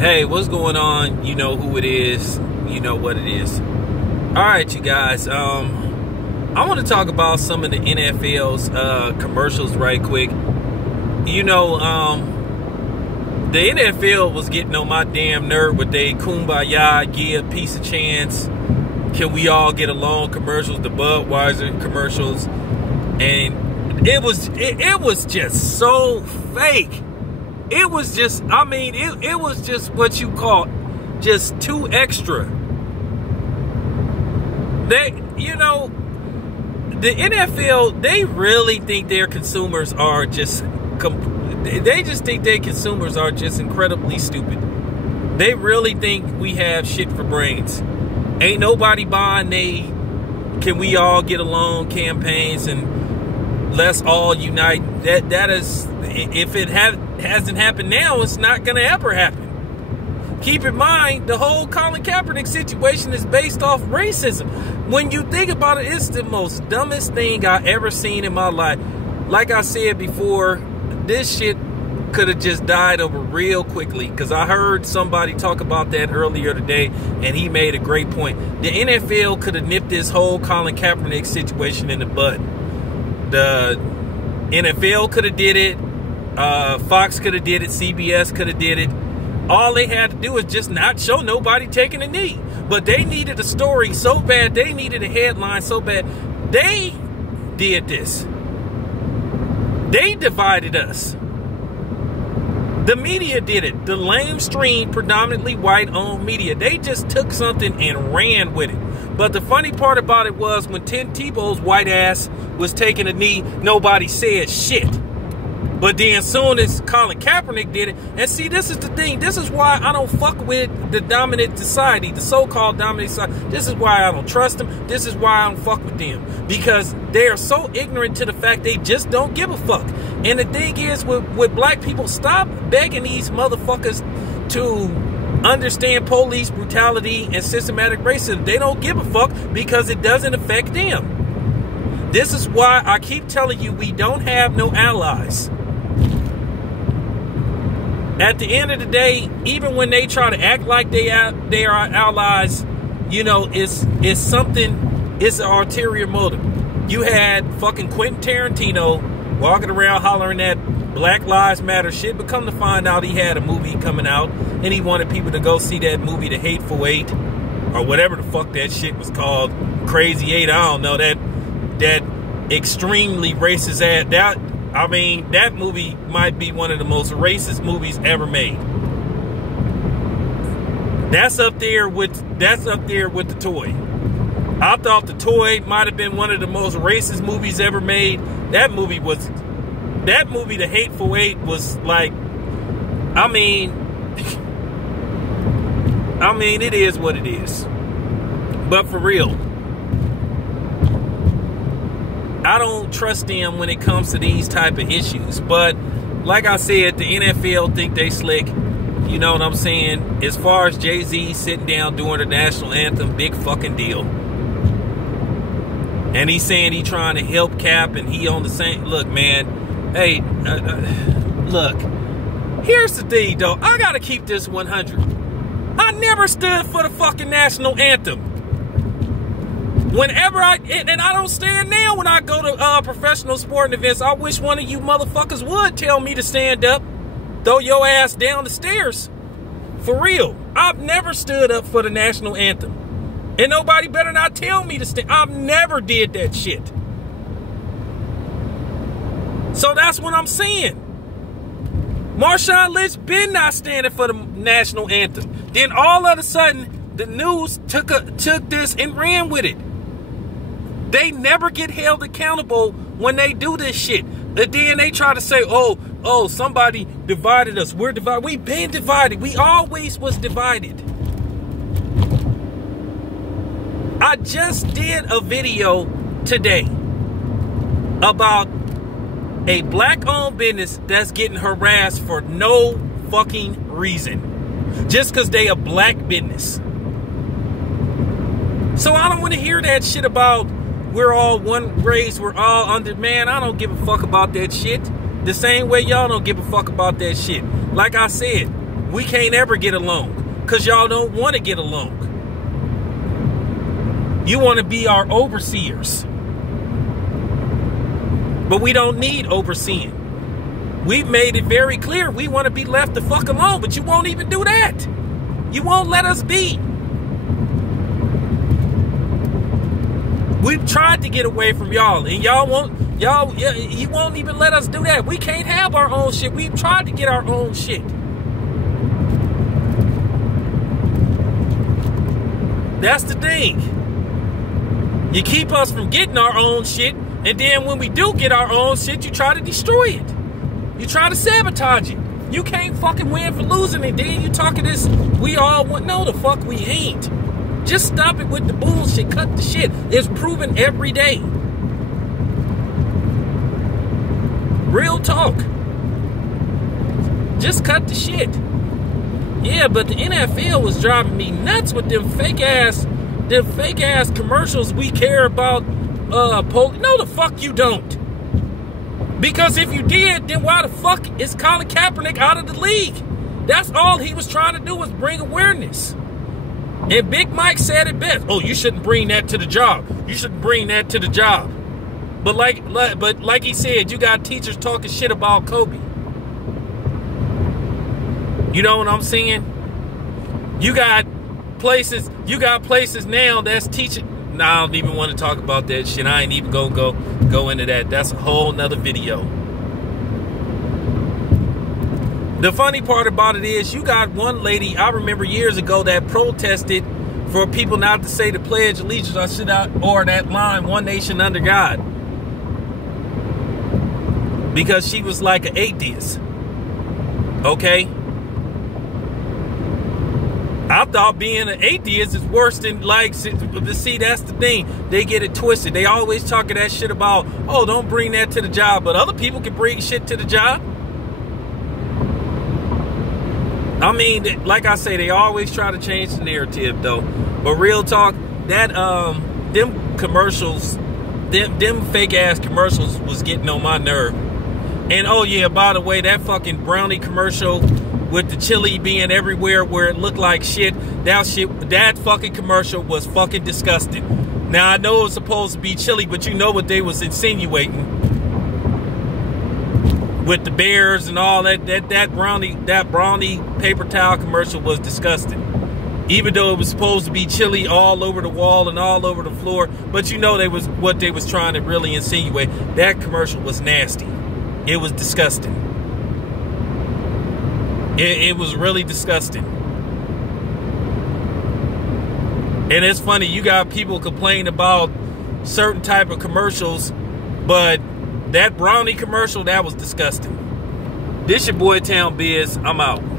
Hey, what's going on? You know who it is. You know what it is. Alright, you guys. I want to talk about some of the NFL's commercials right quick. You know, the NFL was getting on my damn nerve with they kumbaya, yeah, peace of chance, can we all get along commercials, the Budweiser commercials. And it was just so fake. It was just, I mean, it was just what you call just too extra. They, you know, the NFL, they really think their consumers are just, they just think their consumers are just incredibly stupid. They really think we have shit for brains. Ain't nobody buying they can we all get along campaigns and let's all unite. That is, if it hasn't happened now, it's not going to ever happen. Keep in mind, the whole Colin Kaepernick situation is based off racism. When you think about it, it's the most dumbest thing I ever seen in my life. Like I said before, this shit could have just died over real quickly, because I heard somebody talk about that earlier today, and he made a great point. The NFL could have nipped this whole Colin Kaepernick situation in the bud. The NFL could have did it. Fox could have did it. CBS could have did it. All they had to do is just not show nobody taking a knee. But they needed a story so bad. They needed a headline so bad. They did this. They divided us. The media did it. The lamestream, predominantly white-owned media. They just took something and ran with it. But the funny part about it was when Tim Tebow's white ass was taking a knee, nobody said shit. But then soon as Colin Kaepernick did it, and see, this is the thing. This is why I don't fuck with the dominant society, the so-called dominant society. This is why I don't trust them. This is why I don't fuck with them. Because they are so ignorant to the fact they just don't give a fuck. And the thing is, with black people, stop begging these motherfuckers to understand police brutality and systematic racism. They don't give a fuck because it doesn't affect them. This is why I keep telling you we don't have no allies. At the end of the day, even when they try to act like they are allies, you know, it's something, it's an ulterior motive. You had fucking Quentin Tarantino walking around hollering that Black Lives Matter shit, but come to find out he had a movie coming out and he wanted people to go see that movie, The Hateful Eight, or whatever the fuck that shit was called, Crazy Eight, I don't know, that extremely racist ass, I mean, that movie might be one of the most racist movies ever made. That's up there with The Toy. I thought The Toy might have been one of the most racist movies ever made. That movie, The Hateful Eight, was like, I mean, it is what it is. But for real, I don't trust them when it comes to these type of issues. But like I said, the NFL think they slick. You know what I'm saying? As far as Jay-Z sitting down doing the national anthem, big fucking deal. And he's saying he trying to help Cap and he on the same. Look, man. Hey, look. Here's the thing, though. I got to keep this 100. I never stood for the fucking national anthem. Whenever and I don't stand now when I go to professional sporting events. I wish one of you motherfuckers would tell me to stand up. Throw your ass down the stairs. For real. I've never stood up for the national anthem. And nobody better not tell me to stand. I've never did that shit. So that's what I'm saying. Marshawn Lynch been not standing for the national anthem. Then all of a sudden, the news took this and ran with it. They never get held accountable when they do this shit. And then they try to say, oh, somebody divided us. We're divided. We've been divided. We always was divided. I just did a video today about a black-owned business that's getting harassed for no fucking reason. Just because they a black business. So I don't want to hear that shit about we're all one race, we're all under. Man, I don't give a fuck about that shit. The same way y'all don't give a fuck about that shit. Like I said, we can't ever get along because y'all don't want to get along. You want to be our overseers. But we don't need overseeing. We've made it very clear we want to be left the fuck alone, but you won't even do that. You won't let us be. We've tried to get away from y'all, and you won't even let us do that. We can't have our own shit. We've tried to get our own shit. That's the thing. You keep us from getting our own shit, and then when we do get our own shit, you try to destroy it. You try to sabotage it. You can't fucking win for losing it. Then you talking this, we all want, no the fuck we ain't. Just stop it with the bullshit. Cut the shit. It's proven every day. Real talk. Just cut the shit. Yeah, but the NFL was driving me nuts with them fake ass commercials. We care about no the fuck you don't. Because if you did, then why the fuck is Colin Kaepernick out of the league? That's all he was trying to do, was bring awareness. And Big Mike said it best. Oh, you shouldn't bring that to the job. You shouldn't bring that to the job. But like he said, you got teachers talking shit about Kobe. You know what I'm saying? You got places now that's teaching. Nah, I don't even want to talk about that shit. I ain't even gonna go into that. That's a whole nother video. The funny part about it is you got one lady, I remember years ago, that protested for people not to say the Pledge of Allegiance or that line, one nation under God. Because she was like an atheist. Okay? I thought being an atheist is worse than, like, see, that's the thing. They get it twisted. They always talking that shit about, oh, don't bring that to the job. But other people can bring shit to the job. I mean, like I say, they always try to change the narrative, though. But real talk, that, them commercials, them fake-ass commercials was getting on my nerve. And, oh, yeah, by the way, that fucking brownie commercial with the chili being everywhere where it looked like shit, that fucking commercial was fucking disgusting. Now, I know it was supposed to be chili, but you know what they was insinuating with the bears and all that. That brownie paper towel commercial was disgusting. Even though it was supposed to be chili all over the wall and all over the floor, but you know what they was trying to really insinuate. That commercial was nasty. It was disgusting. It was really disgusting. And it's funny, you got people complain about certain type of commercials, but that brownie commercial, that was disgusting. This your boy Town Biz. I'm out.